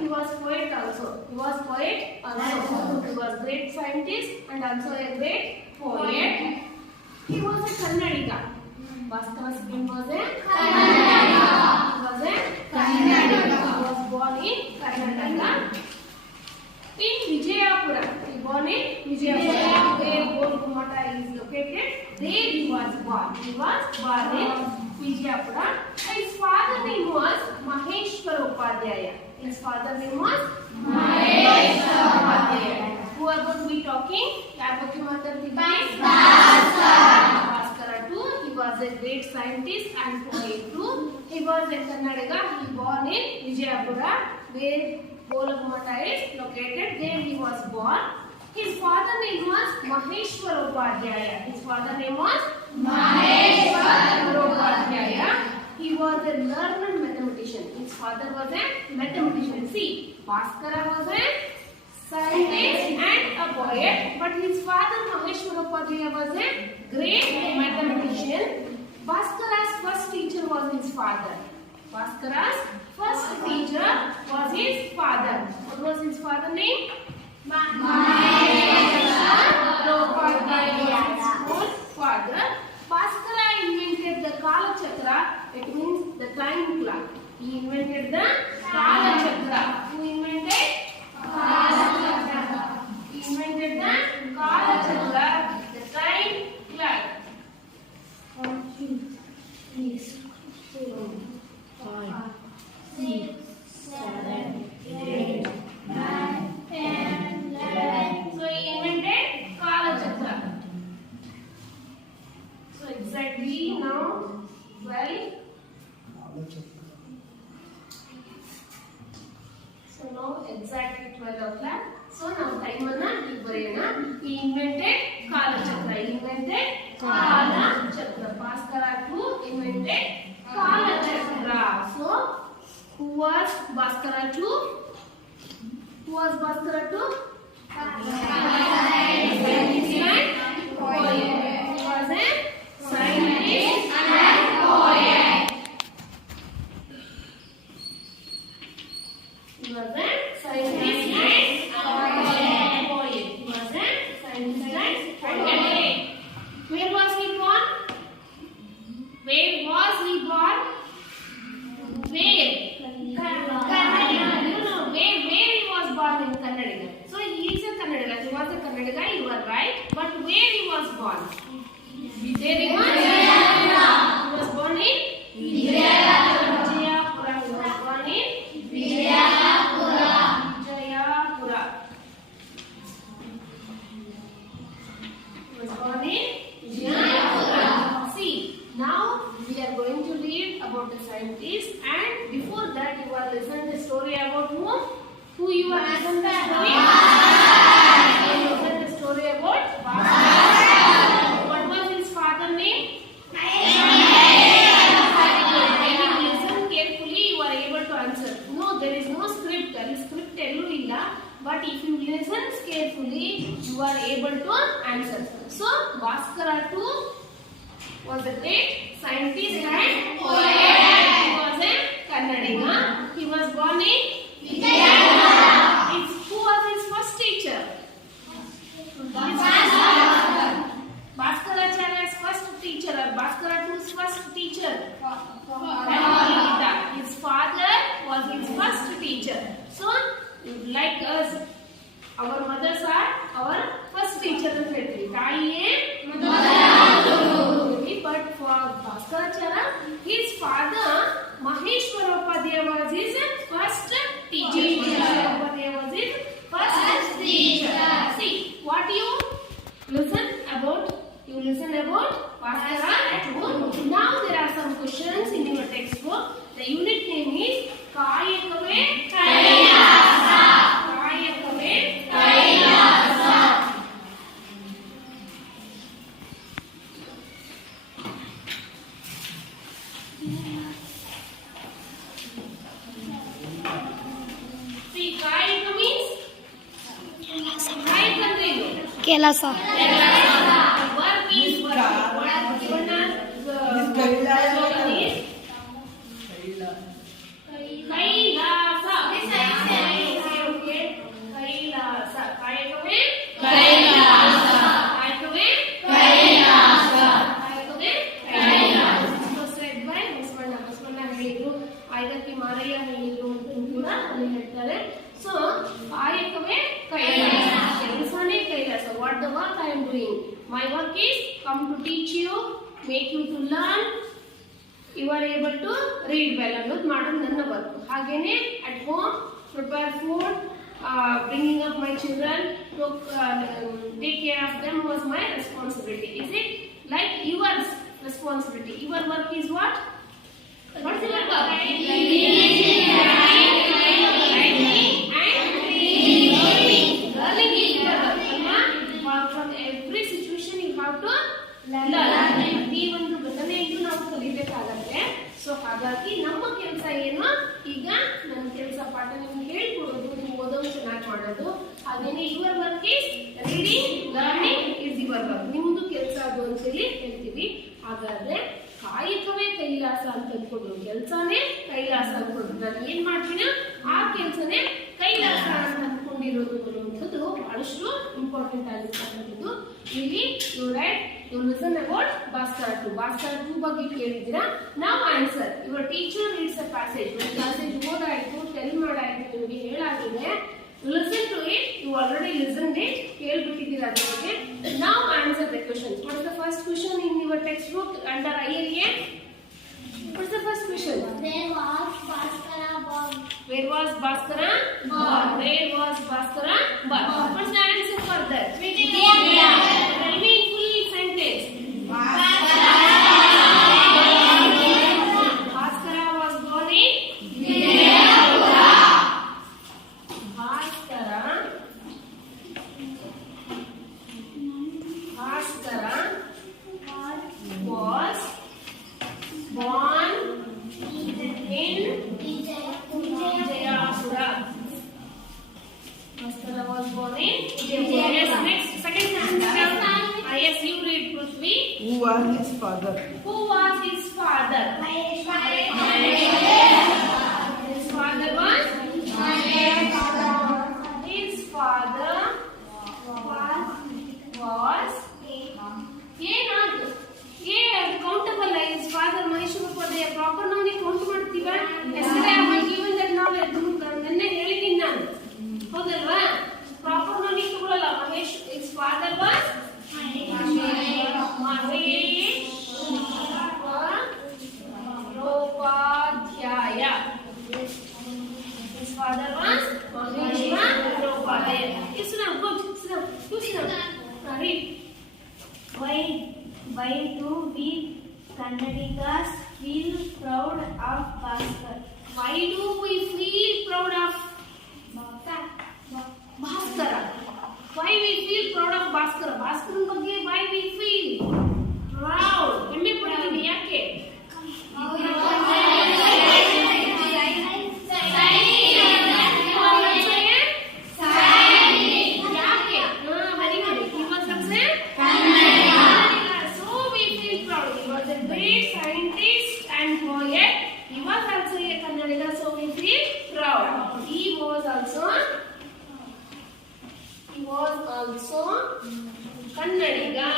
He was poet also. He was poet also. He was great scientist and also a great poet. He was a Kannadiga. Bhaskara's name was a Kannadiga. He was a Kannadiga. He was born in Karnataka. In Vijayapura. He was born in Vijayapura. Where Golgumata is located. There he was born. He was born in Vijayapura. His father name was Maheshwar Upadhyaya. His father name was Maheshwar Upadhyaya. Who are going to be talking? Yapaki Matar Bhaskara too. He was a great scientist and poet too. He was a Kannadiga. He born in Vijayapura, where Golagumata is located. There he was born. His father name was Maheshwar Upadhyaya. His father name was Maheshwar Upadhyaya. He was a learned mathematician. His father was a mathematician. See, Bhaskara was a scientist and a poet, but his father Maheshwar Upadhyaya was a great mathematician. Bhaskara's first teacher was his father. Bhaskara's first teacher was his father. What was his father name? Maheshwar Upadhyaya was his father. Bhaskara invented the Kala Chakra. It means the time clock. He invented the Kala Chakra. Who invented? Kala Chakra. He invented the Kala Chakra, the time clock. 1, 2, 3, 4, 5, 6, 7, 8, 9, 10, 11. So he invented Kala Chakra. So exactly now 12. So now exactly 12 o'clock. So now time anna he invented Kala Chakra. He invented Kala Chakra. Bhaskara too invented Kala Chakra. So who was Bhaskara too? Who was Bhaskara too? Scientist and poet. He was a scientist and poet. He was a scientist and poet. He was a scientist and poet. Where was he born? Where was he born? Where? Kannadiga. No, where he was born in Kannadiga. So he is a Kannadiga. He was a Kannadiga, you are right. But where he was born? Where he was? He was born in Vijayapura. He was born in Vijayapura. He was born in Vijayapura. See, now we are going to read about the scientist, and before that you are listening the story about whom? Who you are listening the story? You listen the story about Bhaskara. What was his father name? When you listen carefully, you are able to answer. No, there is no script. There is script illa. But if you listen carefully, you are able to answer. So, Bhaskara too was a great scientist and poet. He was a Kannadiga. He was born in Vijayapura. Who was his first teacher? Bhaskaracharya's first teacher, or Bhaskara too's first teacher. His father was his first teacher. So, like us, our mothers are our first teacher. But for Bhaskaracharya, his father Maheshwar Upadhyaya was his first teacher. Was his first teacher. See what you listen about. You listen about Bhaskara. Now there are some questions in your textbook. The unit name is Kayakave Kailasa. Kayakave Kailasa. See, Kayaka means Kayaka means Kelasa. Work is work. What is given as the Kailasa. ಹೇಳ್ತಾರೆ. So ಕಾಯಕವೇ ಕೈಲಾಸ, ಕೆಲಸನೇ Kailasa. What the work I am doing? My work is come to teach you, make you to learn, you are able to read well ಅನ್ನೋದು ಮಾಡೋದು ನನ್ನ work. ಹಾಗೇನೆ at home prepare food, bringing up my children, to take care of them was my responsibility. Is it like your responsibility? Your work is what? What is your work? Learning is your work. From every situation you have to learn. ಈ ಒಂದು ಘಟನೆಯನ್ನು ನಾವು ಕಲಿಬೇಕಾಗತ್ತೆ. So ಹಾಗಾಗಿ ನಮ್ಮ ಕೆಲಸ ಏನು? ಈಗ ನನ್ನ ಕೆಲಸ ಪಾಠ ನಿಮ್ಗೆ ಹೇಳ್ಕೊಡೋದು, ನೀವು ಓದೋದು ಚೆನ್ನಾಗಿ ಮಾಡೋದು. ಹಾಗೇನೆ your work is reading, learning is your work. ನಿಮ್ದು ಕೆಲಸ ಅದು ಅಂತೇಳಿ ಹೇಳ್ತೀವಿ. ಹಾಗಾದ್ರೆ ಕಾಯಕವೇ ಕೈಲಾಸ ಅಂತ ಅಂದ್ಕೊಂಡ್ರು, ಕೆಲಸನೇ ಕೈಲಾಸ ಅಂದ್ಕೊಂಡ್ರು. ನಾನು ಏನ್ ಮಾಡ್ತೀನ ಆ ಕೆಲಸನೇ ಕೈಲಾಸ ಅಂತ ಅಂದ್ಕೊಂಡಿರೋದು ಅನ್ನುವಂಥದ್ದು ಬಹಳಷ್ಟು ಇಂಪಾರ್ಟೆಂಟ್ ಆಗಿರ್ತಕ್ಕಂಥದ್ದು. ಇಲ್ಲಿ you write, you listen about Bhaskara 2. Bhaskara 2 ಬಗ್ಗೆ ಕೇಳಿದ್ದೀರಾ. ನಾವು answer. Your teacher reads a passage. ಒಂದು ಪ್ಯಾಸೇಜ್ ಓದಾಯ್ತು, ಟೆಲ್ ಮಾಡಾಯ್ತು, ನಿಮಗೆ ಹೇಳಾಗಿದೆ. Listen to it. You already listened it. ಕೇಳ್ಬಿಟ್ಟಿದ್ದೀರಾ ಅದ್ರ ಬಗ್ಗೆ. Now answer the questions. What is the first question in your textbook under ILA? What is the first question? Where was Bhaskara born? Where was Bhaskara born? Where was Bhaskara born? What is the answer for that? Vidya. Tell me in full sentence. Bhaskara was born in Vidyapura. Bhaskara was born in Vijayapura. Bhaskara was born in Vijayapura. Yes, next, second sentence. Yes, you read, Prithvi. Who was his father? Who was his father? His father was? His father was ಏನಾದ್ರು countable. His father Maheshwara ಪದಯ proper ನಾವು count ಮಾಡ್ತೀವ. Yesterday I was given that knowledge. ನೆನ್ನೆ ಹೇಳಿದ್ದೀನಿ ನಾನು, ಹೌದಲ್ವಾ? Proper ನಾವು ತಗೊಳ್ಳಲ್ಲ. Mahesh his father was Maheshwaropadhyaya. His father was Maheshwaropadhyaya. Yes, now go. Sit down. Read. Why do we Kannadigas feel proud of Bhaskar? Why do we feel proud of Bhaskara? Why we feel proud of Bhaskara? Bhaskaran ಬಗ್ಗೆ why we feel proud? ಹೆಮ್ಮೆ ಪಡ್ತೀವಿ. ಯಾಕೆ? Also Kannadiga.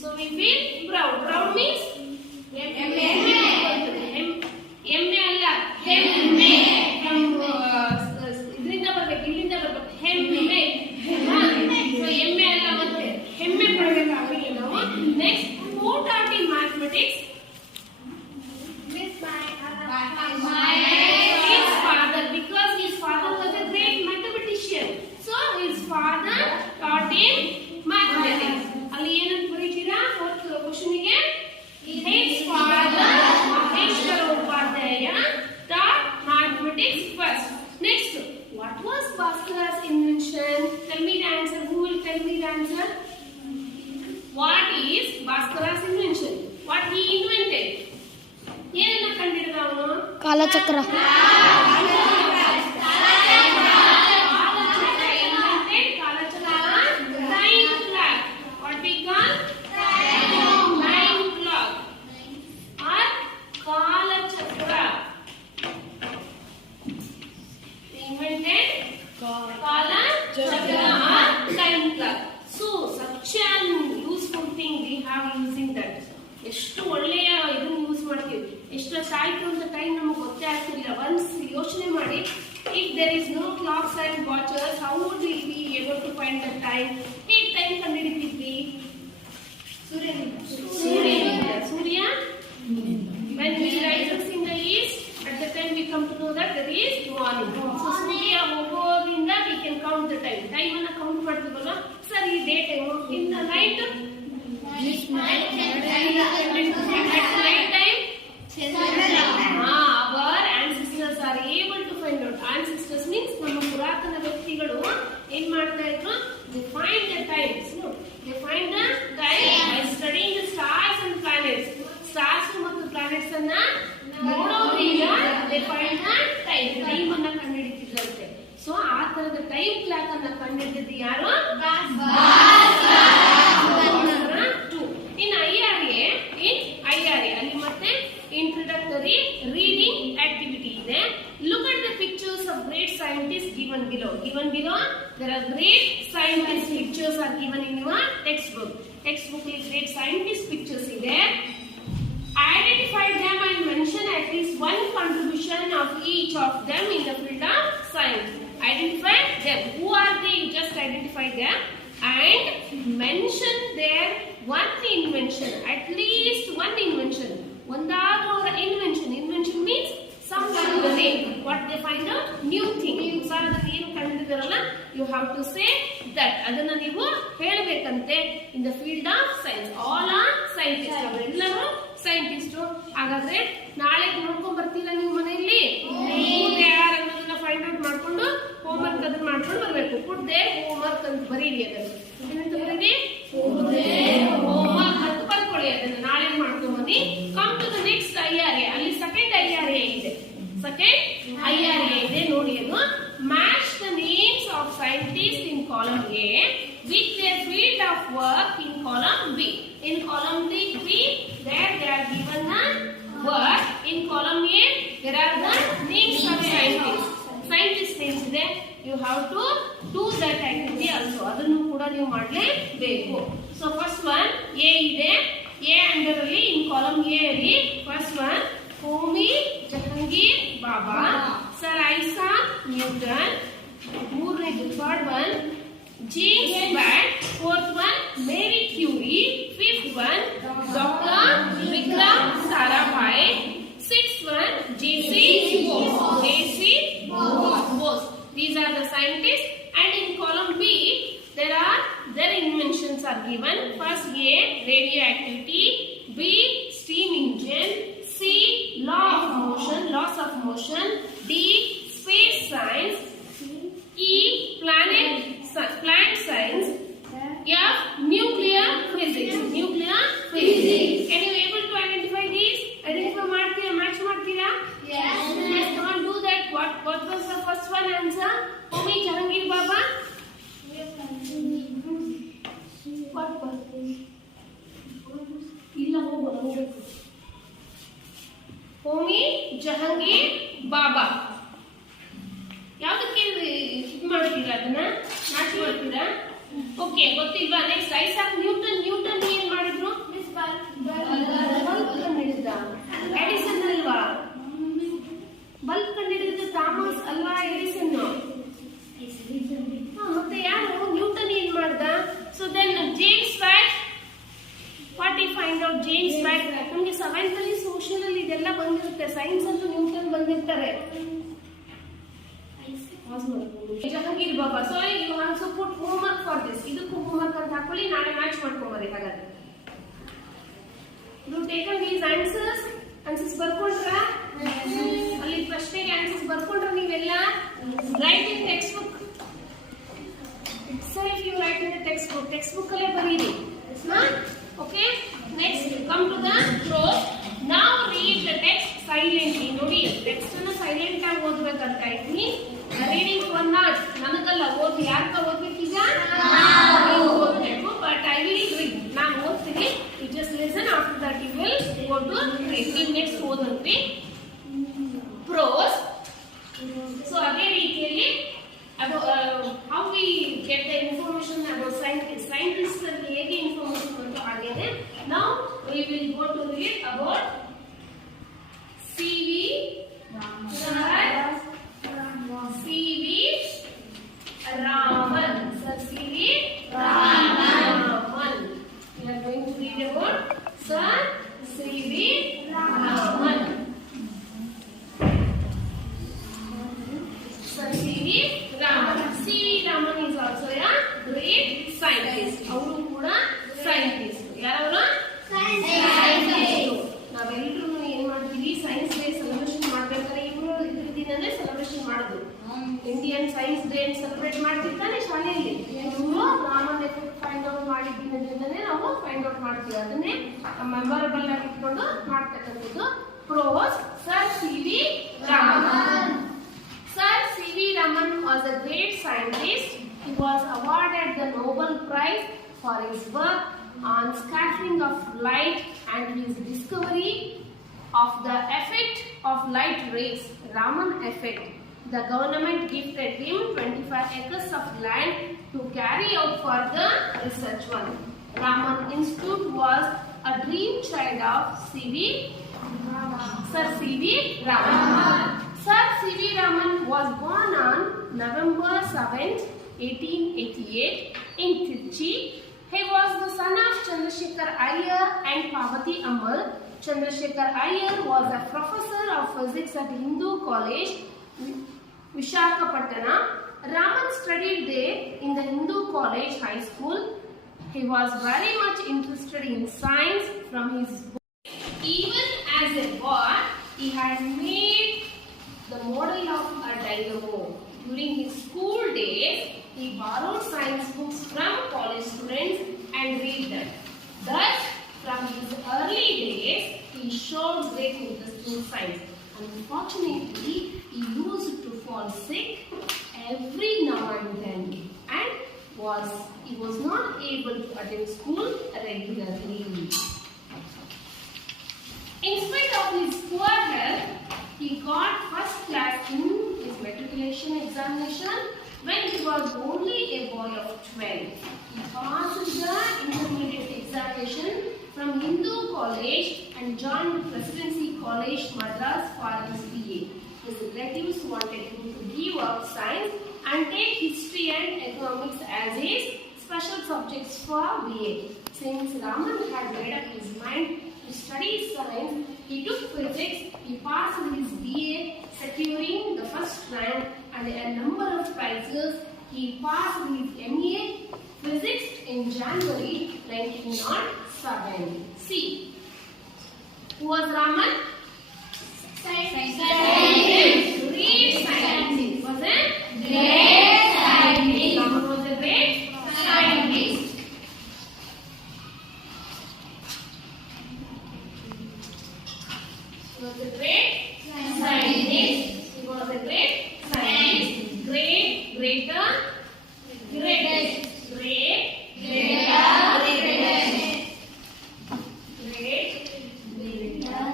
So we feel proud. Proud means ಹೆಮ್ಮೆ ಅಲ್ಲ, ಹೆಮ್ಮೆ. ಇದರಿಂದ ಬರ್ಬೇಕು, ಇಲ್ಲಿಂದ ಬರ್ಬೇಕು. ಹೆಮ್ಮೆ. ಸೊ ಹೆಮ್ಮೆ ಅಲ್ಲ, ಮತ್ತೆ ಹೆಮ್ಮೆ ಪಡಬೇಕಾಗಿ ನಾವು. Next, who taught in mathematics? His father, because his father was a great mathematician. So his father taught in mathematics. ಅಲ್ಲಿ ಏನಂತ ಬರೀತೀರಾ ಕ್ವಶನ್ ಗೆ? His father Maheshwaropadhyaya taught mathematics first. Next, what was Bhaskara's invention? Tell me the answer. Who will tell me the answer? What is Bhaskara's invention? What he invented? ಏನನ್ನ ಕಂಡಿಡಿದ ಅವನು? ಕಾಲಚಕ್ರ. Time clock. So such ಎಷ್ಟು ಒಳ್ಳೆಯ ಇದನ್ನ use ಮಾಡ್ತೀವಿ. ಎಷ್ಟೊತ್ತಾಯ್ತು ಅಂತ time ನಮಗೆ ಗೊತ್ತೇ ಆಗ್ತಿಲ್ಲ. ಒನ್ಸ್ ಯೋಚನೆ ಮಾಡಿ, if there is no clocks and watches, how would we be able to find the time? ಹೇಗೆ ಟೈಮ್ ಕಂಡುಹಿಡಿತಿದ್ವಿ? ಸೂರ್ಯ when he rises in the east, at the time we come to know that there is morning. So ಸೂರ್ಯ ಹೋಗೋದ್ರಿಂದ we can count the time. Time ಅನ್ನ count ಮಾಡ್ತೀವಲ್ಲ sir, ಈ day time in the night our ancestors are able to find out. Ancestors means ನಮ್ಮ ಪುರಾತನ ವ್ಯಕ್ತಿಗಳು ಏನ್ ಮಾಡ್ತಾ ಇದ್ರು? They find the times. No, they find the time by studying the stars and planets. Stars ಮತ್ತು planets ಅನ್ನ ನೋಡೋದ್ರಿಂದ they find the time. Time ಅನ್ನ ಕಂಡುಹಿಡಿತಿದ್ರಂತೆ. ಸೊ ಆ ತರದ ಟೈಮ್ ಕ್ಲಾಕ್ ಅನ್ನ ಕಂಡುಹಿಡಿದಿದ್ದು ಯಾರು? ಅಲ್ಲಿ ಮತ್ತೆ introductory reading activity ಇದೆ. Look at the pictures of great scientists given below. There are great scientist pictures are given in your textbook. Textbook is great scientist pictures ಇದೆ. Identify them and mention at least one contribution of each of them in the field of science. Identify them. Who are they? Just identify them and mention their one invention. At least one invention. ಒಂದಾದ್ರೂ ಅವರ invention. Invention means someone doing what they find out new thing. ಉದಾಹರಣೆಗೆ ಏನು ಕಂಡಿದ್ದಾರಲ್ಲ, you have to say that. ಅದನ್ನ ನೀವು ಹೇಳಬೇಕಂತೆ in the field of science. All are scientists. ಅವರೆಲ್ಲರೂ scientist. ಹಾಗಾದ್ರೆ ನಾಳೆ ನೋಡ್ಕೊಂಡ್ ಬರ್ತೀರಾ ನೀವು ಮನೆಯಲ್ಲಿ? ಯಾರು ಅನ್ನೋದನ್ನ ಫೈಂಡ್ ಔಟ್ ಮಾಡ್ಕೊಂಡು ಹೋಮ್ವರ್ಕ್ ಅದನ್ನ ಮಾಡ್ಕೊಂಡು ಬರ್ಬೇಕು. ಪುಟ್ ದೇರ್ ಹೋಮ್ವರ್ಕ್ ಅಂತ ಬರೀರಿ. ಅದನ್ನು ಏನಂತ ಬರೀರಿ? ಹೋಮ್ವರ್ಕ್ ಅಂತ ಬರ್ಕೊಳ್ಳಿ. ಅದನ್ನ ನಾಳೆ ಮಾಡ್ಕೊಂಡ್ ಬನ್ನಿ. Come to the next IRA. ಅಲ್ಲಿ ಸೆಕೆಂಡ್ IRA ಇದೆ. ನೋಡಿ ಅದು. Match the names of scientist in column A with their field of work in column B. In column B, there they are given the work. In column A, there are the names of scientists. Scientist names ಇದೆ. You have to do that activity also. ಅದನ್ನು ಕೂಡ ನೀವು ಮಾಡಲೇಬೇಕು. So first one A ಇದೆ. A under ಅಲ್ಲಿ in column A ಅಲ್ಲಿ first one Homi Jahangir Baba, Sir Isaac Newton. Third one James Watt. Fourth one Marie Curie. Fifth one Dr. Vikram Sarabhai. Sixth one J.C. Bose. These are the scientists. And in column B, their inventions are given. First A, radioactivity. B, steam engine. C, laws of motion. D, space science. E, plant science. F, nuclear physics. Can you able to identify these? Identify ಮಾಡ್ತೀರಾ? match ಮಾಡ್ತೀರಾ? Yes. Come on, do that. What was the first one answer? Homi Jahangir Baba. What was? ಇಲ್ಲ ಹೋಗಬೇಕು. ಹೋಮಿ ಜಹಂಗೀರ್ ಬಾಬಾ. ಯಾವ್ದಕ್ಕೆ ಇದು ಮಾಡ್ತೀರಾ? ಅದನ್ನ match ಮಾಡ್ತೀರಾ? Okay, ಗೊತ್ತಿಲ್ವಾ? ನೆಕ್ಸ್ಟ್ ಐಸಾಕ್ ನ್ಯೂಟನ್ ಏನ್ ಮಾಡಿದ್ರು? ಬಲ್ಬ್ ಕಂಡಿಡಿದ. ಎಡಿಸನ್ ಅಲ್ವಾ? ಬಲ್ಬ್ ಕಂಡಿಡಿದ ಥಾಮಸ್ ಅಲ್ವಾ? ಎಡಿಸನ್. ಮತ್ತೆ ಯಾರು? ನ್ಯೂಟನ್ ಏನ್ ಮಾಡ್ದ? So then James Watt. What he find out? James Watt. ನಮ್ಗೆ 7th ಅಲ್ಲಿ ಸೋಷಿಯಲ್ ಅಲ್ಲಿ ಇದೆಲ್ಲ ಬಂದಿರುತ್ತೆ. ಸೈನ್ಸ್ ಅಂತೂ ನ್ಯೂಟನ್ ಬಂದಿರ್ತಾರೆ. Jahangir Bhabha. So you also put homework for this. ಇದಕ್ಕೂ ಹೋಮ್ವರ್ಕ್ ಅಂತ ಹಾಕೊಳ್ಳಿ. ನಾಳೆ ಮ್ಯಾಚ್ ಮಾಡ್ಕೊಂಬರಿ. ಹಾಗಾದ್ರೆ ಯು ಟೇಕನ್ ದೀಸ್ ಆನ್ಸರ್ಸ್ ಬರ್ಕೊಂಡ್ರಾ? ಅಲ್ಲಿ ಪ್ರಶ್ನೆಗೆ ಆನ್ಸರ್ಸ್ ಬರ್ಕೊಂಡ್ರ ನೀವೆಲ್ಲ? Write in textbook itself. You write in the textbook ಅಲ್ಲೇ ಬರೀರಿ. Okay, next come to the prose. Now read the text silently. ನೋಡಿ, ಟೆಕ್ಸ್ಟ್ ಅನ್ನು ಸೈಲೆಂಟ್ ಆಗಿ ಓದಬೇಕಂತ ಇದ್ದೀನಿ. ರೀಡಿಂಗ್ ಒನ್ ನಾಟ್ ನನಗಲ್ಲ, ಓದಿ ಯಾರ್ಕ ಓದ್ಬೇಕೀಗ? ಓದಬೇಕು. But I will read. ನಾನು ಓದ್ತೀನಿ. You just listen. After that you will go to read. Next ಓದಂತ್ರಿ ಪ್ರೋಸ್. ಸೊ ಅದೇ ರೀತಿಯಲ್ಲಿ ಅದು how we get the information about scientists. Scientists ಹೇಗೆ ಇನ್ಫಾರ್ಮೇಶನ್ ಬಂತು ಹಾಗೇನೆ. Now we will go to ಮಾಹಿತಿಯಿಂದನೇ ನಾವು ಫೈಂಡ್ ಔಟ್ ಮಾಡ್ತೀವಿ. ಅದನ್ನೇ ಮೆಮೊರಬಲ್ ಆಗಿ ಇಟ್ಕೊಂಡು ಮಾಡ್ತಕ್ಕಂಥದ್ದು. ಪ್ರೋಸ್ sir C V Raman. Sir C.V. Raman was a great scientist. He was awarded the Nobel Prize for his work on scattering of light and his discovery of the effect of light rays, Raman effect. The government gifted him 25 acres of land to carry out further research work. Raman Institute was a dream child of Sir C.V. Raman. Sir C.V. Raman was born on November 7th, 1888 in Trichy. He was the son of Chandrasekhar Iyer and Parvati Ammal. Chandrasekhar Iyer was a professor of physics at Hindu College, Visakhapatnam. Raman studied there in the Hindu College High School. He was very much interested in science from his book. Even as a boy, he had made the model of a dynamo. During his school days, he borrowed science books from college students and read them. Thus, from his early days, he showed great interest in science. Unfortunately, he used to fall sick every now and then, and he was not able to attend school regularly. In spite of his poor health, he got first class in his matriculation examination when he was only a boy of 12. He passed the intermediate examination from Hindu College and joined Presidency College, Madras for his BA. His relatives wanted him to give up science and take history and economics as his special subjects for BA. Since Raman had made up his mind to study science, he took physics. He passed his BA, securing the first rank and a number of prizes. He passed his MA Physics in January 1907. See, who was Raman? Scientist. Great scientist. Was it? Great scientist. Raman was a great scientist. He was a great scientist. He was a great scientist. Great, greater, greatest. Great, greater, greatest. Great, greater,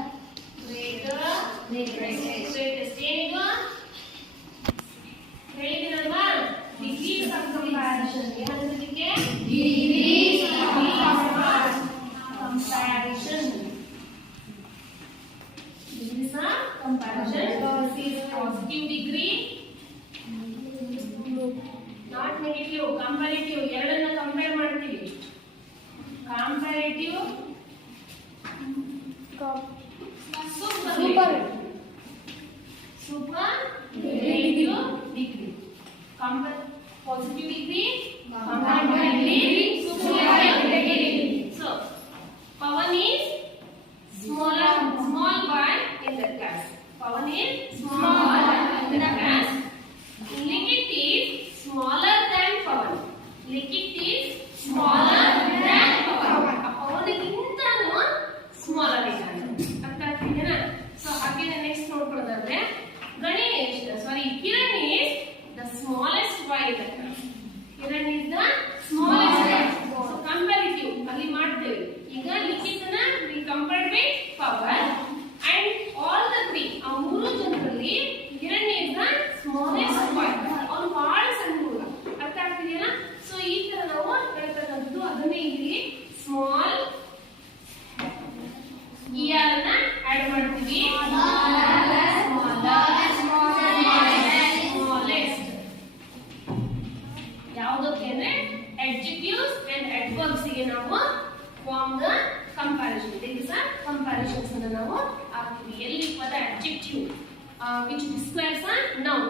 greater, greatest. Greatest. ಏನಿದು? ಹೇಳಿದಿರಲ್ವಾ? Degrees of comparison. ಏನಂದ್ರೆ ಇದಕ್ಕೆ? Degrees of comparison. Degrees of comparison. This is positive degree. Not negative. Comparative. ಎರಡನ್ನ compare ಮಾಡ್ತೀವಿ. Comparative. Superlative degree. Positive degree. Comparative degree. Superlative degree. So, Pawan is small boy in the class. Pawan is small in the class. Likit is smaller than Pawan. Likit is smaller than Pawan. Pawanಗಿಂತನೂ smaller ಇದ್ದಾನೆ. ಅರ್ಥ ಆಗ್ತಿದೆನಾ? So ಹಾಗೆ next ನೋಡ್ಕೊಳ್ಳೋದಾದ್ರೆ Kiran is the smallest boy in the class. Kiran is the smallest boy. So comparative ಅಲ್ಲಿ ಮಾಡ್ತೇವೆ. ಈಗ ಲಿಖಿತನ we compared with Pawan and all the three. ಆ ಮೂರು ಜನರಲ್ಲಿ Kiran is the smallest boy. ಅವನು ಬಹಳ ಸಣ್ಣ ಹುಡುಗ. ಅರ್ಥ ಆಗ್ತಿದೆಯಾ? ಸೊ ಈ ತರ ನಾವು ಹೇಳ್ತಕ್ಕಂಥದ್ದು ಅದನ್ನೇ ಇಲ್ಲಿ ಸ್ಮಾಲ್ ER ನ ಆಡ್ ಮಾಡ್ತೀವಿ. ಯಾವುದಕ್ಕೆ ಅಂದ್ರೆ adjectives and adverbs ಗೆ ನಾವು form the comparison. These are comparisons ಅನ್ನು ನಾವು ಹಾಕ್ತೀವಿ. ಎಲ್ಲಿ ಪದ adjective which describes a noun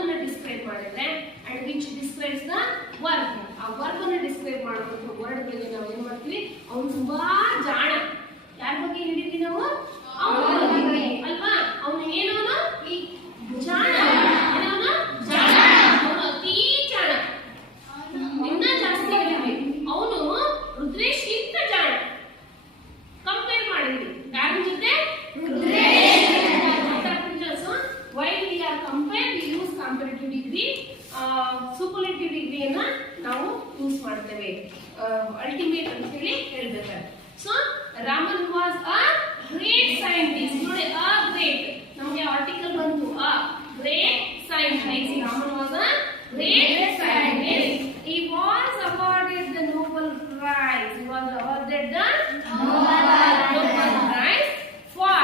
ಅನ್ನು describe ಮಾಡಿದ್ರೆ and which describes the verb ಆ verb ಅನ್ನು describe ಮಾಡುವಂತ ವರ್ಡ್ ಗಳಿಗೆ ನಾವು ಏನು ಮಾಡ್ತೀವಿ? ಅವನು ತುಂಬಾ ಜಾಣ. ಯಾರ ಬಗ್ಗೆ ಹೇಳಿದ್ವಿ ನಾವು? ಅವನ ಬಗ್ಗೆ ಅಲ್ವಾ? ಅವನು ಏನವನು? ಜಾಣ. ಏನವನು? ಜಾಣ. ಅವನು ಅತಿ ಜಾಣ. ಇನ್ನ ಜಾಸ್ತಿ ಹೇಳಿದ್ವಿ. ಅವನು ರುದ್ರ ಹೇಳಿ ಹೇಳ್ಬೇಕಾದ್ರೆ. So Raman was a great scientist. ನೋಡಿ ಅ ಗ್ರೇಟ್ ನಮಗೆ ಆರ್ಟಿಕಲ್ ಬಂತು a great scientist. Raman was a great scientist. He was awarded the Nobel Prize. He was awarded the Nobel Prize for.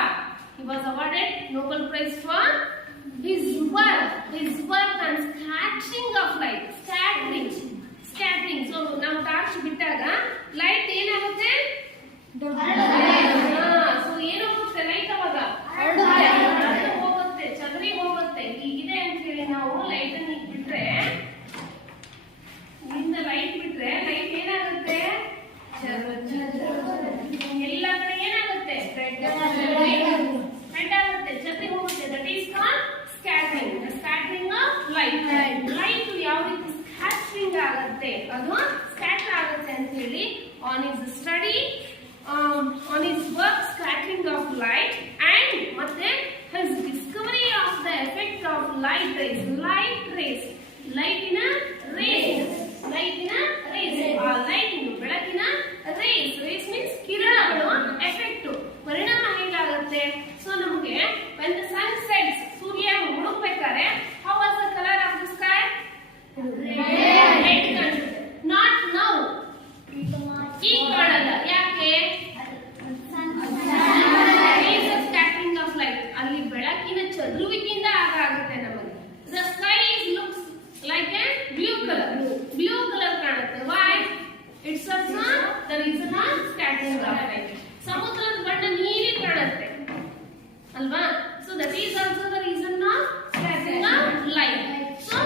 He was awarded Nobel Prize for his work on scattering of light. Scattering. So ನಾವು torch ಬಿಟ್ಟಾಗ light ಏನಾಗುತ್ತೆ? So ಏನಾಗುತ್ತೆ light ಅವಾಗ? ಹೋಗುತ್ತೆ, ಚದರಿ ಹೋಗುತ್ತೆ. ಹೀಗಿದೆ ಅಂತ ಹೇಳಿ ನಾವು ಲೈಟ್ ಅನ್ನು ಬಿಟ್ರೆ, ಇಲ್ಲಿಂದ ಲೈಟ್ ಬಿಟ್ರೆ ಲೈಟ್ ಏನಾಗುತ್ತೆ? ಎಲ್ಲ ಕಡೆ ಏನಾಗುತ್ತೆ? ಸ್ಪ್ರೆಡ್ ಆಗುತ್ತೆ, ಚದರಿ ಹೋಗುತ್ತೆ. That is called scattering. The scattering of light. Light ಯಾವ ರೀತಿ ಸ್ಕ್ಯಾಟರಿಂಗ್ ಆಗುತ್ತೆ, ಅದು ಸ್ಕ್ಯಾಟರ್ ಆಗುತ್ತೆ ಅಂತ ಹೇಳಿ on his study, on his work scattering of light, and ಮತ್ತೆ his discovery of the effect of light rays. ಲೈಟಿನ ಬೆಳಕಿನ ರೇಸ್ ಮೀನ್ಸ್ ಕಿರಣಗಳು ಎಫೆಕ್ಟ್ ಪರಿಣಾಮ ಹೇಗಾಗುತ್ತೆ. ಸೊ ನಮಗೆ when the sun sets, ಸೂರ್ಯ ಮುಳುಗಬೇಕಾದ್ರೆ how was the color of the sky? Red ಕಾಣಿಸುತ್ತೆ. ನಾಟ್ ನೌ, ಈಗ ಕಾಣಲ್ಲ. ಯಾಕೆ? Scattering of light. ಅಲ್ಲಿ ಬೆಳಕಿನ ಚದುರುವಿಕೆಯಿಂದ ಆಗುತ್ತೆ ನಮಗೆ. The sky looks like a blue colour ಕಾಣುತ್ತೆ. Why? It's also the reason of scattering of light. ಸಮುದ್ರದ ಬಣ್ಣ ನೀಲಿ ಕಾಣುತ್ತೆ ಅಲ್ವಾ? So that is also the reason of scattering of light. So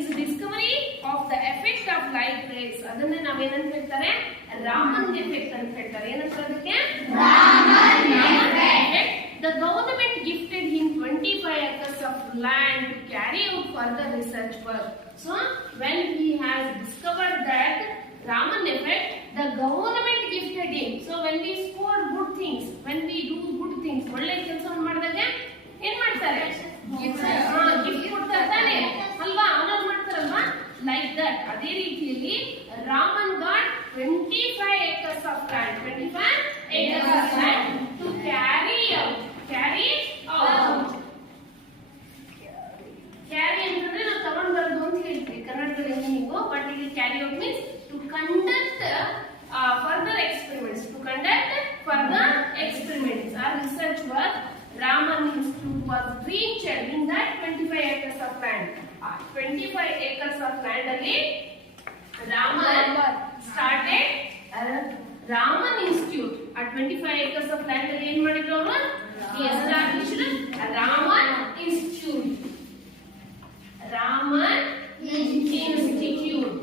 is discovery of the effect of light rays. ಅದನ್ನೇ ನಾವೇನಂತ ಹೇಳ್ತಾರೆ? Raman effect ಅಂತ ಹೇಳ್ತಾರೆ. ಏನಂತ ಅದಕ್ಕೆ? Raman effect. The government gifted him 25 acres of land to carry out further research work. So when he has discovered that Raman effect, the government gifted him. So when we score good things, when we do good things, ಒಳ್ಳೆ ಕೆಲಸವನ್ನು ಮಾಡಿದಾಗ ಏನ್ ಮಾಡ್ತಾರೆ? Gift ಕೊಡ್ತಾರೆ ತಾನೆ ಅಲ್ವಾ? Honour ಮಾಡ್ತಾರಲ್ವಾ? Like that. ಅದೇ ರೀತಿಯಲ್ಲಿ Raman got 25 acres of land. 25 acres of land to carry out. Carry ಅಂತಂದ್ರೆ ನಾವು ತಗೊಂಡ್ ಬರೋದು ಅಂತ ಹೇಳ್ತೀವಿ ಕನ್ನಡದಲ್ಲಿ ನೀವು. ಬಟ್ ಇಲ್ಲಿ carry out means to conduct further experiments. To conduct further experiments or research work, Raman Institute was reached in that 25 acres of land. 25 acres of land ಅಲ್ಲಿ Raman started Raman Institute. At 25 acres of land ಅಲ್ಲಿ ಏನು ಮಾಡಿದ್ರು ಅವರು? He established Raman Institute. Raman Institute.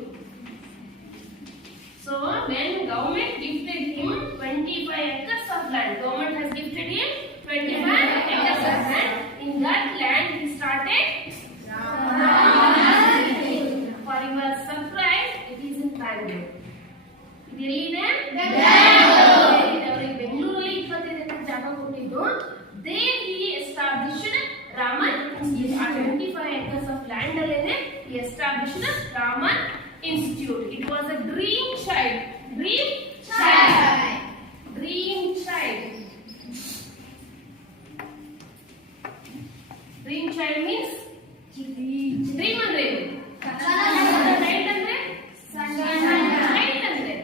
So when government gifted him 25 acres of land, government has gifted him 25 acres of land. In that land he started For your surprise, it is in Bangalore. ಎಲ್ಲಿದೆ? ಅವರಿಗೆ ಬೆಂಗಳೂರಲ್ಲಿ 25 ಎಕರೆ ಜಾಗ ಕೊಟ್ಟಿದ್ದು. There he established Raman Institute. At 25 acres of land alone he established Raman Institute. It was a dream child. Dream child means dream ಅಂದ್ರೆ child ಅಂದ್ರೆ child ಅಂದ್ರೆ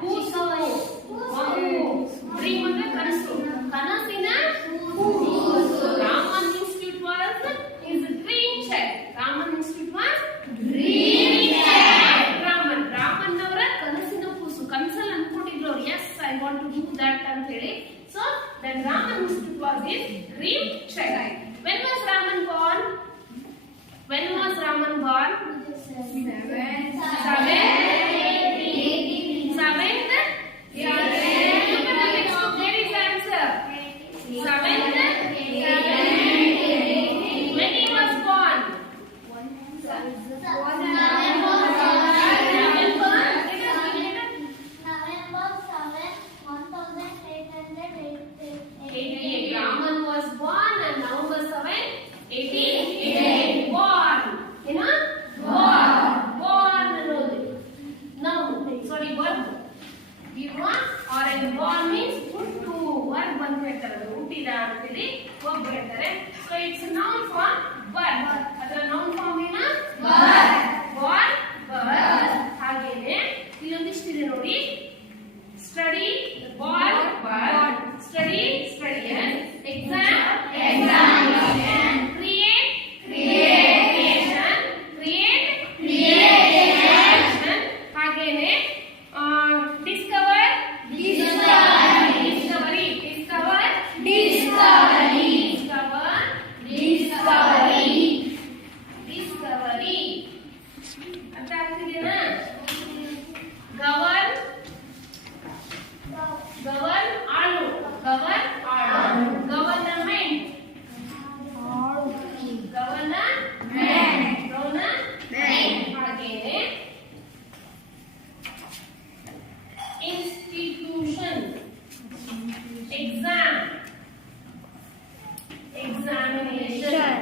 ಕೂಸು. Dream ಅಂದ್ರೆ ಕನಸು, ಕನಸಿನ ಕೂಸು. Raman institute was is dream child. Raman institute was dream child. Raman ಅವರ ಕನಸಿನ ಕೂಸು. ಕನಸಲ್ಲಿ ಅನ್ಕೊಂಡಿದ್ರು ಅವ್ರು, yes I want to do that ಅಂತ ಹೇಳಿ. So then Raman Institute was his dream child. When was Raman born? When was Raman born? 7th. Where is the answer? 7th. When he was born? Raman was born on November 7, 1888. Born. You know? Born. ಹುಟ್ಟಿದ ಅಂತೇಳಿ ಒಬ್ಬ ಹೇಳ್ತಾರೆ. So it's noun form birth. ಅದರ noun form ಏನು? Born, birth. ಹಾಗೇನೆ ಇಲ್ಲೊಂದಿಷ್ಟಿದೆ ನೋಡಿ. Study, born, birth. Study, student. Exam, examination. Create, creation. Create, creation. ಹಾಗೇನೆ discover, discovery. Discover, discovery. Discovery, discovery. ಅರ್ಥ ಆಗ್ತಿದೆನಾ? ಗವರ್ನ್, ಗವರ್ನ್ ಆಳು. ಗವರ್ನ್ ಆಳು. Government, government. ಹಾಗೇನೆ institution, exam, examination.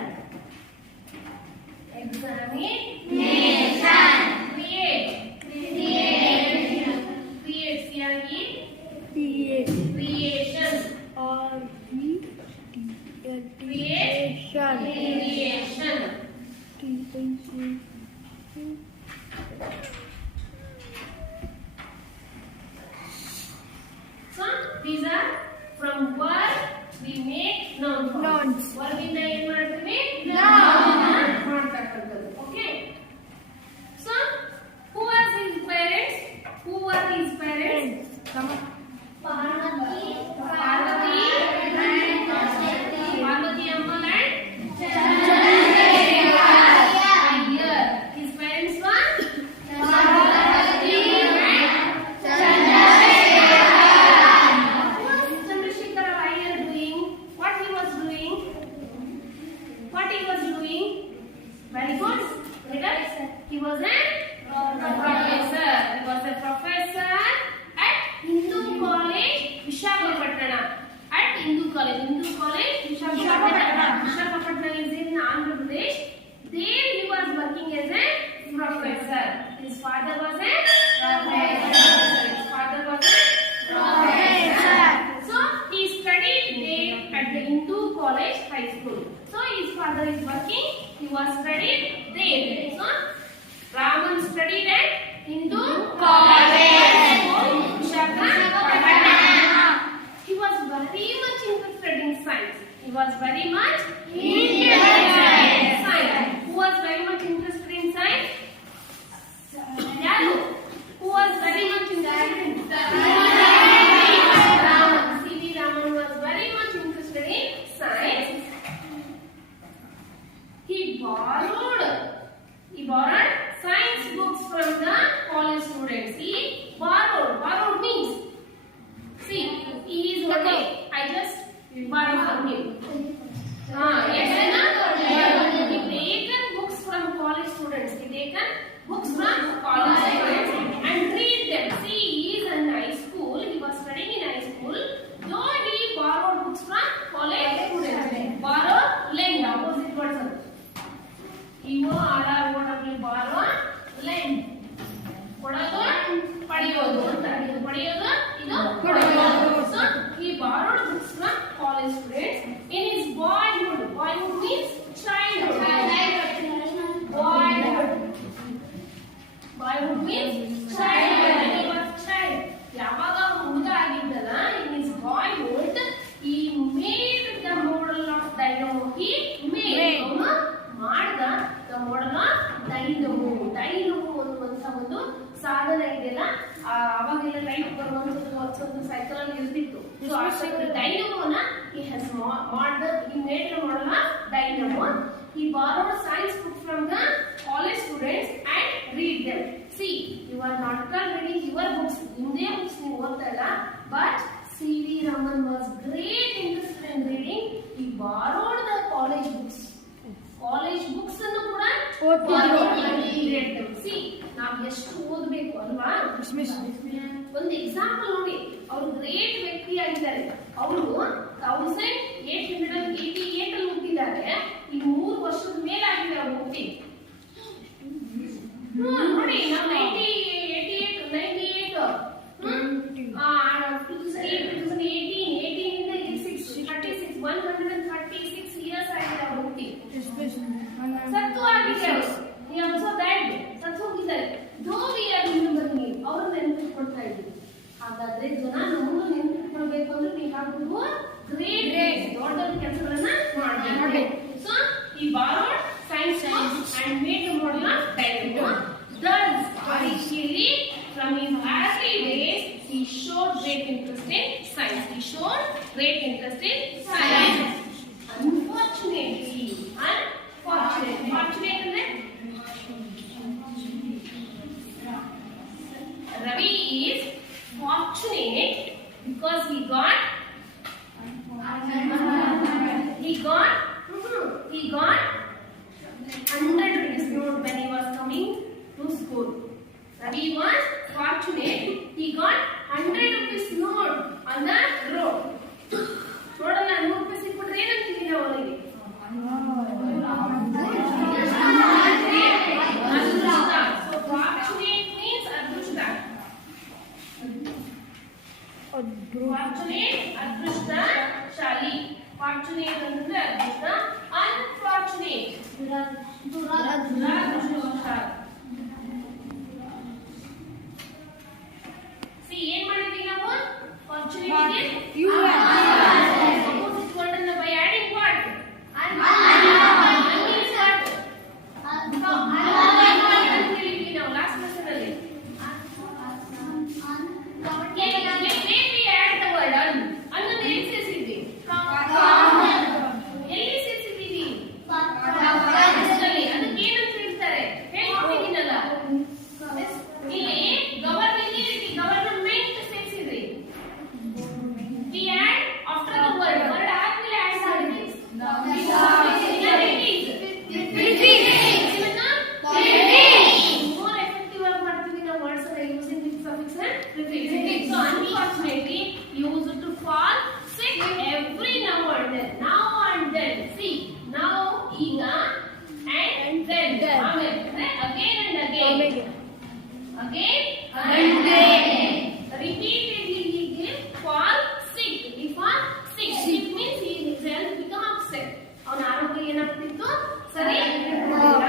Examination. Create, create. ಸಿಯಾಗಿ creation. Creation. So these are from word we make noun forms. Word ಇಂದ ಏನು ಮಾಡ್ತೀವಿ? noun ಮಾಡ್ತಕ್ಕಂಥದ್ದು. Okay. So who was his parents? Who were his parents? Parvati, Parvati Ammal and Chandrasekhar. His parents were Parvati and Chandrasekhar. What was Chandrasekhar Iyer doing? What he was doing? What he was doing? Very good. He was a professor. He was a professor at Hindu College, Visakhapatnam. At Hindu College, Visakhapatnam. Visakhapatnam is in Andhra Pradesh. There he was working as a professor. His father was a professor. His father was a professor. So he studied there at the Hindu College High School. So his father is working. He was studied there. So Raman studied at Hindu College, Visakhapatnam. He was very much interested in science. He was very much interested in science. Who was very much interested in science? Yaru. Who was very much interested in Raman. C.V. Raman was very much interested in science. He borrowed science books from the college students. He borrowed means, see, he is only, I just borrow from him. Yes, he taken books from college students. He taken books from college students and read them. See, he is in high school. He was studying in high school. Though he borrowed books from college students. Borrow, lend, opposite words. borrow, lend. ಕೊಡೋದು ಪಡೆಯೋದು ಅಂತ. ಇದು ಪಡೆಯೋದು, ಇದು ಕೊಡೋದು. So he borrowed books from college students in his boyhood. Boyhood means childhood. Boyhood means childhood. When he was child, ಯಾವಾಗ ಹುಡುಗ ಆಗಿದ್ದಲ್ಲ, in his boyhood he made the model of dynamo. He made ಮಾಡ್ದ the model of dynamo. Dynamo ಒಂದು ಸಾಧನ ಇದೆಯಲ್ಲ, ಅವಾಗೆಲ್ಲ light ಬರುವಂತದ್ದು cycle ಅಲ್ಲಿ ಇರ್ತಿತ್ತು. ಸೊ ಆ ಡೈನಮೋನ he has he made the model of dynamo. He borrowed science books from the college students and read them. See, you are not reading your books. India books ನೀವು ಓದ್ತಾ ಇಲ್ಲ, but C.V. Raman was great interested in reading. He borrowed the college books. College books ಅನ್ನು ಕೂಡ ಓದ್ತಿದ್ರು. See, ನಾವು ಎಷ್ಟು ಓದಬೇಕು ಅಲ್ವಾ? ಒಂದು ಎಕ್ಸಾಂಪಲ್ ನೋಡಿ, ಅವರು ಗ್ರೇಟ್ ವ್ಯಕ್ತಿ ಆಗಿದ್ದಾರೆ. ಅವರು 1888 ಅಲ್ಲಿ ಹುಟ್ಟಿದ್ದಾರೆ. ಈ 3 ವರ್ಷದ ಮೇಲೆ ಆಗಿದೆ ಅವರು ಹುಟ್ಟಿ. ನೋಡಿ, ನಾವು 2018 ಇಂದ 36 ಹಾಗಾದ್ರೆ ಜನ ನಮ್ಮನ್ನು ನೆನಪಿಟ್ಕೊಳ್ಬೇಕು ಅಂದ್ರೆ we have to do great ದೊಡ್ಡ ಕೆಲಸಗಳನ್ನ ಮಾಡಬೇಕು. So he borrowed science books and made a model of dynamo. Thus initially from his early days he showed great interest in science. He showed great interest in science. Unfortunately, fortunate ಅಂದ್ರೆ Ravi is fortunate because he got 100 rupees note when he was coming to school. Ravi was fortunate. He got 100 rupees note on the road. ನೋಡಲ್ಲ 100 ರೂಪಾಯಿ ಸಿಕ್ಬಿಟ್ರೆ ಏನಂತೀವಿ ನಾವು ಅವರಿಗೆ? So fortunate means ಅದೃಷ್ಟ. Fortunate ಅದೃಷ್ಟಶಾಲಿ. Fortunate ಅಂದ್ರೆ ಅದೃಷ್ಟ. Unfortunate ದುರದೃಷ್ಟವಶಾಲಿ. See ಏನ್ ಮಾಡಿದ್ವಿ ನಾವು? Fortunate is opposite word ಅನ್ನ by adding what? Un is what? ನಾವು last lesson ಅಲ್ಲಿ when we add the word un ಅನ್ನು ಎಲ್ಲಿ ಸೇರಿಸಿದ್ವಿ? ಎಲ್ಲಿ ಸೇರಿಸಿದೀವಿ? ಅದಕ್ಕೆ ಏನಂತ ಹೇಳ್ತಾರೆ? ಹೇಳ್ಕೊಂಡಿದ್ದೀನಲ್ಲ ಇಲ್ಲಿ government ಸೇರಿಸಿದ್ರಿ. We add after the word ಆದ್ಮೇಲೆ add ಮಾಡಿದ್ವಿ. More effective ಆಗಿ ಮಾಡ್ತೀವಿ ನಾವು words ಅನ್ನ using with suffix and prefix. So unfortunately used to fall sick every now and then. See now ಈಗ and then ಆಮೇಲೆ again and again repeatedly he will fall sick. He fall sick. Sick means he will become upset. ಅವನ ಆರೋಗ್ಯ ಏನಾಗ್ತಿತ್ತು? ಸರಿ ಇರಲಿಲ್ಲ.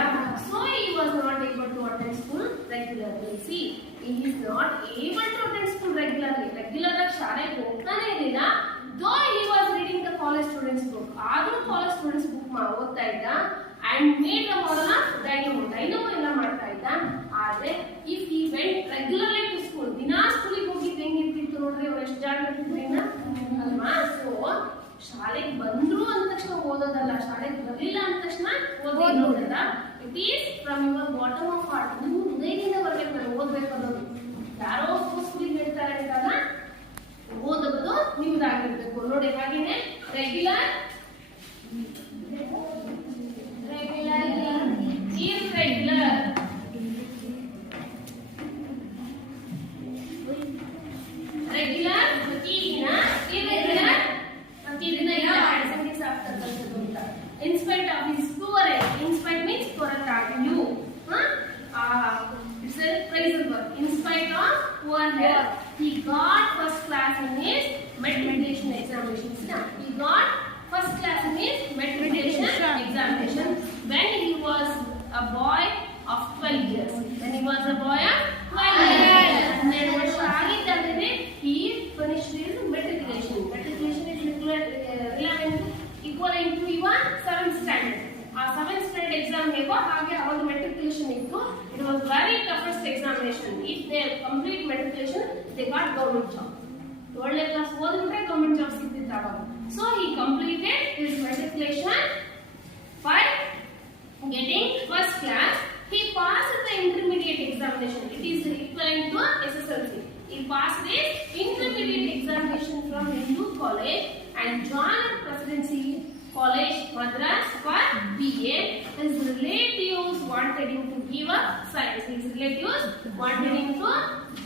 So he was not able to attend school regularly. See, he is not able to attend school regularly. Regular ಆಗಿ ಶಾಲೆಗೆ ಹೋಗ್ತಾನೆ ಇರಲಿಲ್ಲ. Though he was reading the college students book. ಆದ್ರೂ college students book ಓದ್ತಾ ಇದ್ದ and made the model of dynamo. Dynamo ಎಲ್ಲ ಮಾಡ್ತಾ ಇದ್ದ. ಆದ್ರೆ if he went regularly to school, ದಿನಾ ಸ್ಕೂಲಿಗೆ ಹೋಗಿದ್ದು ಹೆಂಗಿರ್ತಿತ್ತು ನೋಡ್ರಿ, ಅವ್ರು ಎಷ್ಟು ಜಾಗ್ರತೆ ಅಲ್ವಾ? ಸೊ ಶಾಲೆಗೆ ಬಂದ್ರು ಅಂದ ತಕ್ಷಣ ಓದೋದಲ್ಲ, ಶಾಲೆಗೆ ಬರಲಿಲ್ಲ ಅಂದ ತಕ್ಷಣ ಓದೋದಲ್ಲ. It is from your bottom of heart. ನೀವು ಹೃದಯದಿಂದ ಬರ್ಬೇಕು, ನಾನು ಓದ್ಬೇಕು ಅನ್ನೋದು. ಯಾರೋ ಸ್ಕೂಲಿಗೆ ಹೇಳ್ತಾರೆ ಅಂತಲ್ಲ, ಓದೋದು ನಿಮ್ದಾಗಿರ್ಬೇಕು ನೋಡಿ. ಹಾಗೇನೆ ರೆಗ್ಯುಲರ್ irregular regular ಪ್ರತಿದಿನ irregular ಪ್ರತಿದಿನ ಇಲ್ಲ ಆಕ್ಟಿವಿಟೀಸ್ ಆಗ್ತಕ್ಕಂಥದ್ದು ಅಂತ. In spite of his poor health, in spite means ಹೊರತಾಗಿಯೂ it's a phrasal verb. In spite of poor health he got first class in his matriculation examination. He got first class in his matriculation examination when he was a boy of 12 years. When he was a boy of 12 years. And then he finished his matriculation. Matriculation is equivalent to your 7th standard. Our 7th standard exam ಹೇಗೋ ಹಾಗೆ ಅವರ matriculation ಇತ್ತು. It was very toughest examination. If they complete matriculation, they got government job. 12th class ಓದಿದ್ರೆ government job ಸಿಗ್ತಿತ್ತು ಅವಾಗ. So he completed his matriculation by getting first class. He passed the intermediate examination. It is equivalent to SSLC. He passed his intermediate examination from Hindu College and joined Presidency College Madras for BA. His relatives wanted him to give up science. His relatives wanted him to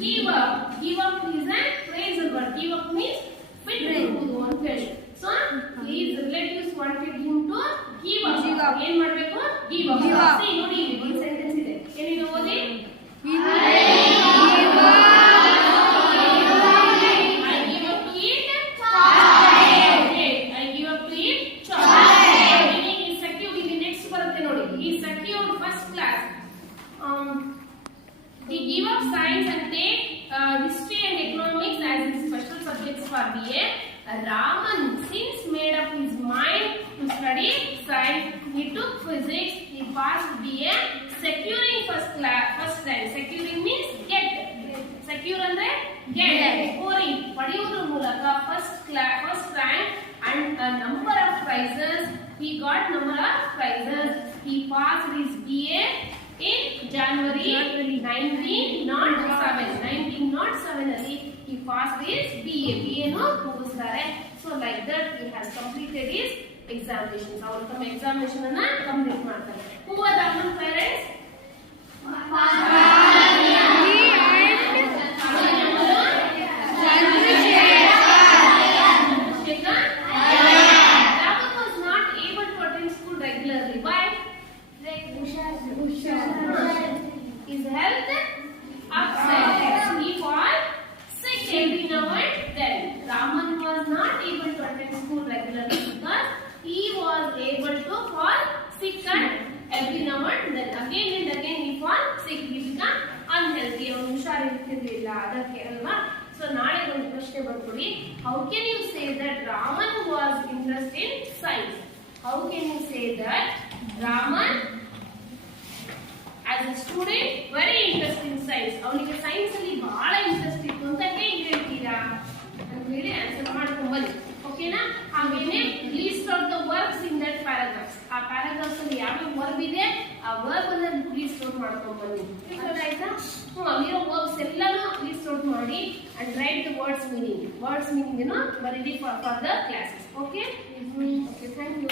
give up. Give up is a phrasal verb. Give up means fit into one question. So his relatives wanted him to give up. ಏನ್ ಮಾಡಬೇಕು? Give up. See ನೋಡಿ ಇಲ್ಲಿ ಒಂದು sentence ಇದೆ. ಏನಿದೆ ಓದಿ? I give up to eat chocolate. I give up to eat chocolate. Meaning he secured. ಇಲ್ಲಿ next ಬರುತ್ತೆ ನೋಡಿ. He secured first class. He give up science and take history and economics as his special subjects for BA. Raman since made up his mind to study science. He took physics. He passed BA, securing first rank. Securing means get. Secure andre get. Scoring ಪಡೆಯುವುದರ ಮೂಲಕ first rank and a number of prizes. He got number of prizes. He passed his BA in January 1907. 1907 ಅಲ್ಲಿ he passed his BA. BA ನು ಮುಗಿಸ್ತಾರೆ. So like that he has completed his examinations. ಅವರು ತಮ್ಮ examination ಅನ್ನ complete ಮಾಡ್ತಾರೆ. Who are Raman parents? His health upset. He was sick every now and then. Raman was not able to attend school regularly because he was able to fall sick and every now and then. Again and again he fall sick. He become unhealthy. ಅವನು ಹುಷಾರಿರ್ತಿರ್ಲಿಲ್ಲ ಅದಕ್ಕೆ ಅಲ್ವಾ. So ನಾಳೆ ಒಂದು ಪ್ರಶ್ನೆ ಬರ್ಕೊಳ್ಳಿ. How can you say that Raman was interested in science? How can you say that Raman as a student very interested in science? ಅವನಿಗೆ science ಅಲ್ಲಿ ಬಹಳ ಇಂಟ್ರೆಸ್ಟ್ ಇತ್ತು ಅಂತ ಹೇಗೆ ಹೇಳ್ತೀರಾ ಅಂತ ಹೇಳಿ ಆನ್ಸರ್ ಮಾಡ್ಕೊಂಡು ಬನ್ನಿ. ಓಕೆನಾ? ಹಾಗೇನೆ list out the works in that paragraphs. ಆ ಪ್ಯಾರಾಗ್ರಾಫ್ಸ್ ಅಲ್ಲಿ ಯಾವ ವರ್ಬ್ ಇದೆ ಆ ವರ್ಬ್ ಅನ್ನ ಲೀಸ್ಟ್ ಔಟ್ ಮಾಡ್ಕೊಂಡು ಬನ್ನಿ. ಆಯ್ತಾ? ಅಲ್ಲಿರೋ ವರ್ಬ್ಸ್ ಎಲ್ಲಾನು ಲೀಸ್ಟ್ ಔಟ್ ಮಾಡಿ and write the words meaning. Words meaning ಬರೀರಿ for the classes. Okay? Okay, thank you.